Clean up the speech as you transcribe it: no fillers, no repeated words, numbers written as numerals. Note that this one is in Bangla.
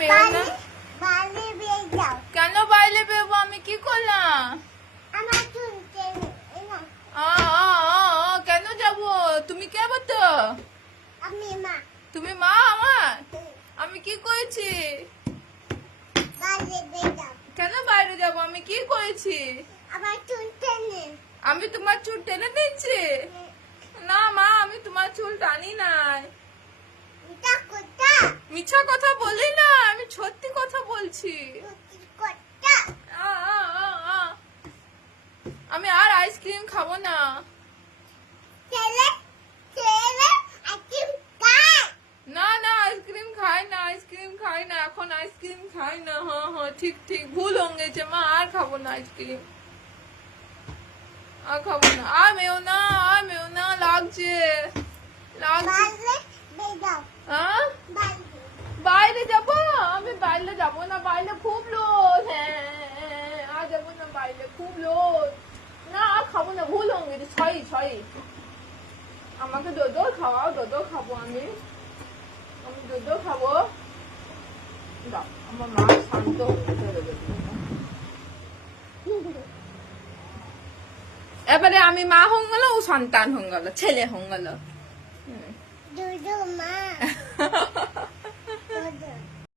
মেও না কেন বাইরে বেরোবো আমি কি করলাম কেন যাব তুমি কে বলতো তুমি মা আমার আমি কি করেছি কেন বাইরে যাব আমি কি করেছি আমি তোমার চুল টেনে দিচ্ছি না মা আমি তোমার চুল টানি নাই মিছা কথা বলি না আমি সত্যি কথা বলছি আমি আর আইসক্রিম খাবো না না না আইসক্রিম খাই না আইসক্রিম খাই না এখন আইসক্রিম খাই না হ্যাঁ হ্যাঁ ঠিক ঠিক ভুল হয়ে গেছে মা আর খাবো না আইসক্রিম আর খাবো না আর মেও না লাগছে হ্যাঁ বাইরে যাবো আমি বাইরে যাবো না বাইরে খুব লোক হ্যাঁ আর যাবো না বাইরে খুব লোক না আর খাবো না ভুল হয়ে গেছে ছয় আমাকে দোদো খাওয়াও দোদো খাবো আমি দোদো খাবো আমার মা শান্ত এবারে আমি মা হয়ে গেল ও সন্তান হয়ে গেল ছেলে হয়ে গেল